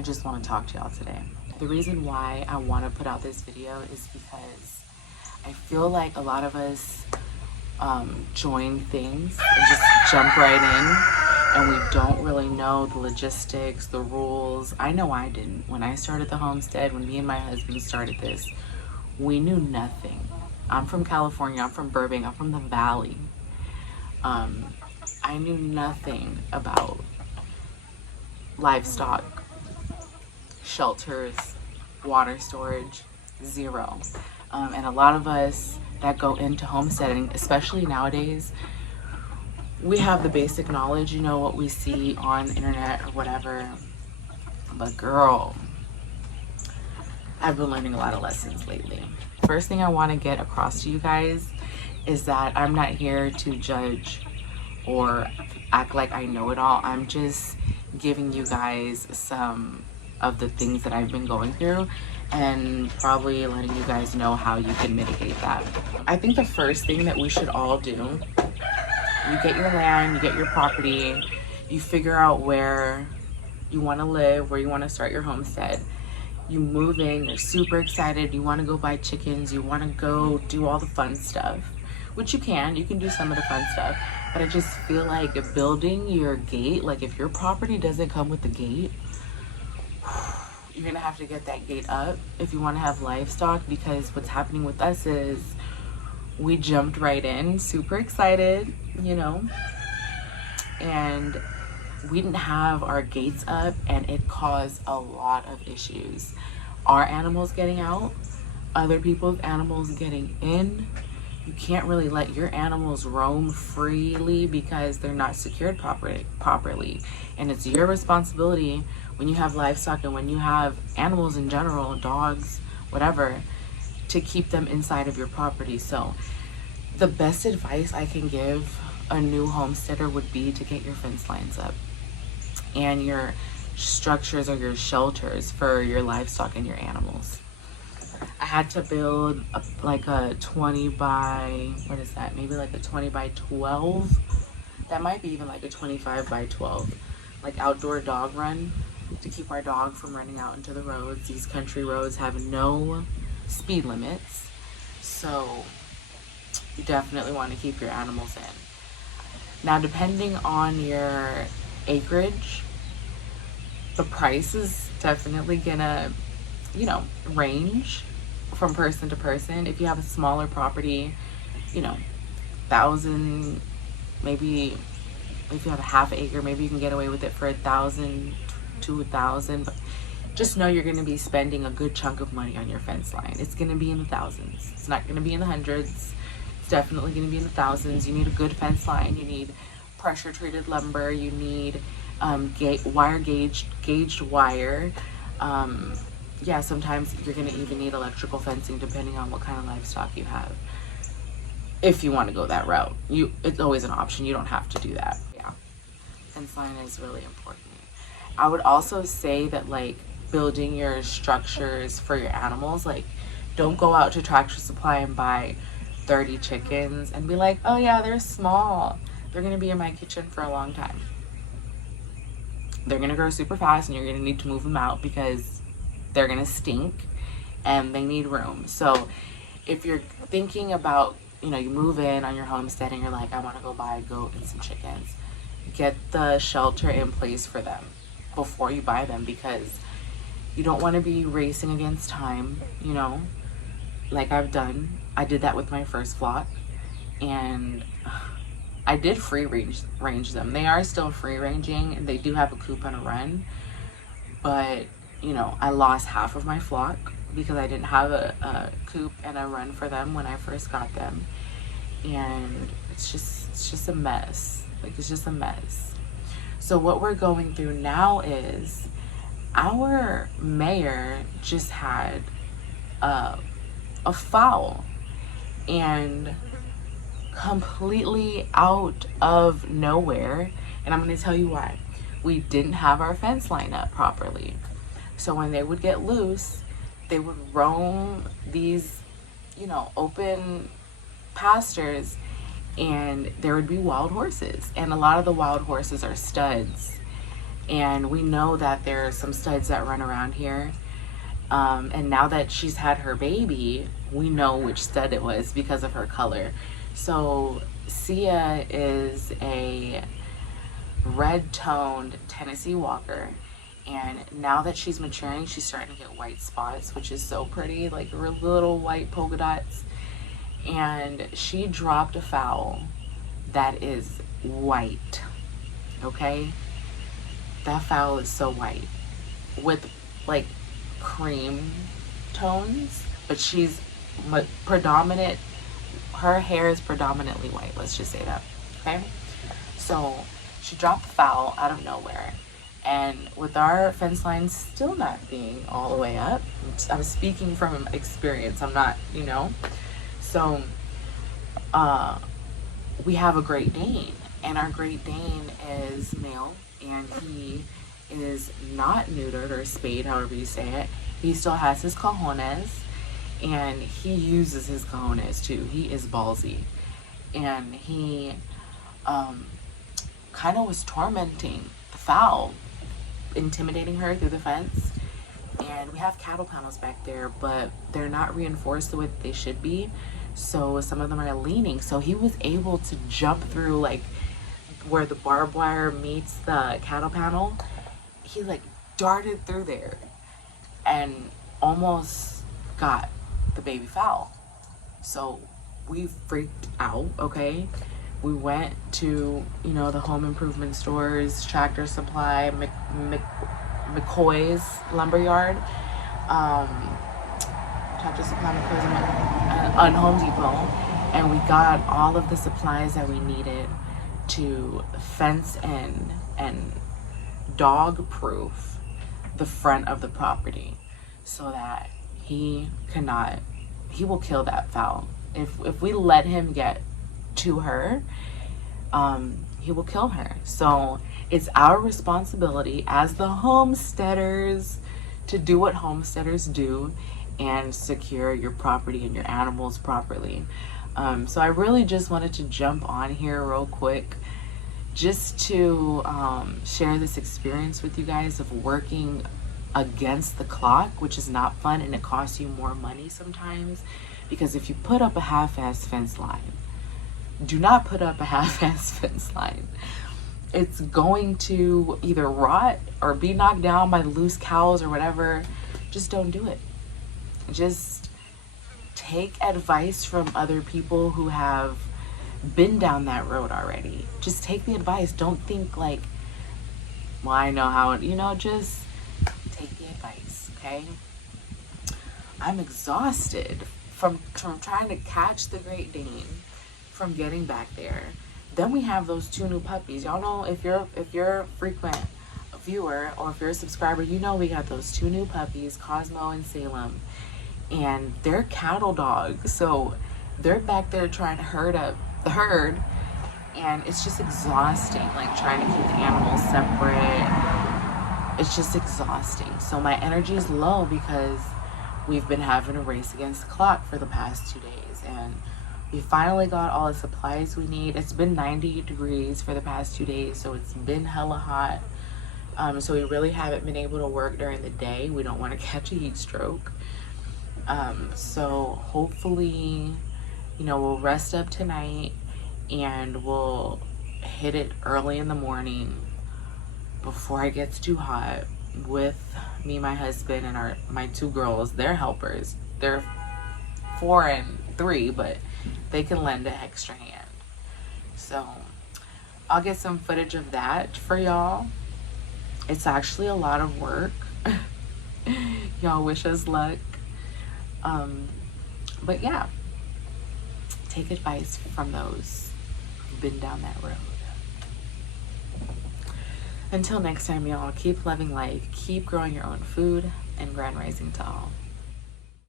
I just want to talk to y'all today. The reason why I want to put out this video is because I feel like a lot of us join things and just jump right in, and we don't really know the logistics, the rules. I know I didn't. When I started the homestead, when me and my husband started this, we knew nothing. I'm from California, I'm from Burbank, I'm from the Valley. I knew nothing about livestock, shelters, water storage, zero. And a lot of us that go into homesteading, especially nowadays, we have the basic knowledge, you know, what we see on the internet or whatever. But girl, I've been learning a lot of lessons lately. First thing I want to get across to you guys is that I'm not here to judge or act like I know it all. I'm just giving you guys some of the things that I've been going through and probably letting you guys know how you can mitigate that. I think the first thing that we should all do, you get your land, you get your property, you figure out where you want to live, where you want to start your homestead. You move in, you're super excited, you want to go buy chickens, you want to go do all the fun stuff, which you can do some of the fun stuff, but I just feel like building your gate, like if your property doesn't come with the gate, you're gonna have to get that gate up if you want to have livestock, because what's happening with us is we jumped right in, super excited, you know, and we didn't have our gates up, and it caused a lot of issues. Our animals getting out, other people's animals getting in. You can't really let your animals roam freely because they're not secured properly. And it's your responsibility when you have livestock and when you have animals in general, dogs, whatever, to keep them inside of your property. So the best advice I can give a new homesteader would be to get your fence lines up and your structures or your shelters for your livestock and your animals. I had to build like a 20 by, what is that? Maybe like a 20 by 12. That might be even like a 25 by 12, like outdoor dog run to keep our dog from running out into the roads. These country roads have no speed limits, so you definitely want to keep your animals in. Now, depending on your acreage, the price is definitely gonna, you know, range from person to person. If you have a smaller property, you know, 1,000, maybe if you have a half acre, maybe you can get away with it for 1,000 to 2,000, but just know you're gonna be spending a good chunk of money on your fence line. It's gonna be in the thousands. It's not gonna be in the hundreds. It's definitely gonna be in the thousands. You need a good fence line. You need pressure treated lumber. You need gauged wire. Yeah, sometimes you're gonna even need electrical fencing depending on what kind of livestock you have. If you want to go that route, it's always an option. You don't have to do that. Yeah, fence line is really important. I would also say that, like, building your structures for your animals, like, don't go out to Tractor Supply and buy 30 chickens and be like, oh yeah, they're small, they're gonna be in my kitchen for a long time. They're gonna grow super fast and you're gonna need to move them out because they're gonna stink and they need room. So if you're thinking about, you know, you move in on your homestead and you're like, I want to go buy a goat and some chickens, get the shelter in place for them before you buy them, because you don't want to be racing against time, you know, like I've done. I did that with my first flock, and I did free range them. They are still free ranging and they do have a coop and a run, but you know, I lost half of my flock because I didn't have a coop and a run for them when I first got them, and it's just a mess. Like, it's just a mess. So what we're going through now is our mayor just had a foul, and completely out of nowhere, and I'm going to tell you why. We didn't have our fence line up properly. So when they would get loose, they would roam these, you know, open pastures, and there would be wild horses, and a lot of the wild horses are studs, And we know that there are some studs that run around here. And now that she's had her baby, we know which stud it was because of her color. So Sia is a red-toned Tennessee Walker, and now that she's maturing, she's starting to get white spots, which is so pretty, like little white polka dots. And she dropped a fowl that is white. Okay, that fowl is so white with like cream tones, but she's predominant, her hair is predominantly white, let's just say that. Okay, so she dropped the fowl out of nowhere, and with our fence lines still not being all the way up, I'm speaking from experience, I'm not, you know. So we have a Great Dane, and our Great Dane is male, and he is not neutered or spayed, however you say it. He still has his cojones, and he uses his cojones too. He is ballsy, and he kind of was tormenting the fowl, intimidating her through the fence. And we have cattle panels back there, but they're not reinforced the way that they should be, so some of them are leaning. So he was able to jump through, like where the barbed wire meets the cattle panel. He like darted through there and almost got the baby fowl. So we freaked out. Okay, we went to, you know, the home improvement stores, Tractor Supply, McCoy's Lumberyard, Tractor Supply, McCoy's, on Home Depot, and we got all of the supplies that we needed to fence in and dog proof the front of the property, so that he will kill that fowl. If we let him get to her, he will kill her. So it's our responsibility as the homesteaders to do what homesteaders do and secure your property and your animals properly. So I really just wanted to jump on here real quick just to share this experience with you guys of working against the clock, which is not fun, and it costs you more money sometimes, because if you put up a half-ass fence line, do not put up a half-ass fence line. It's going to either rot or be knocked down by loose cows or whatever. Just don't do it. Just take advice from other people who have been down that road already. Just take the advice. Don't think like, well, I know how it, you know, just take the advice, okay? I'm exhausted from trying to catch the Great Dane from getting back there. Then we have those two new puppies. Y'all know, if you're a frequent viewer or if you're a subscriber, you know we got those two new puppies, Cosmo and Salem, and they're cattle dogs. So they're back there trying to herd up the herd, and it's just exhausting, like trying to keep the animals separate. It's just exhausting. So my energy is low because we've been having a race against the clock for the past 2 days, and we finally got all the supplies we need. It's been 90 degrees for the past 2 days, so it's been hella hot. So we really haven't been able to work during the day. We don't want to catch a heat stroke. So hopefully, you know, we'll rest up tonight and we'll hit it early in the morning before it gets too hot with me, my husband, and my two girls. They're helpers. They're 4 and 3, but they can lend an extra hand. So I'll get some footage of that for y'all. It's actually a lot of work. Y'all wish us luck. But yeah, take advice from those who've been down that road. Until next time, y'all, keep loving life, keep growing your own food, and grand rising to all.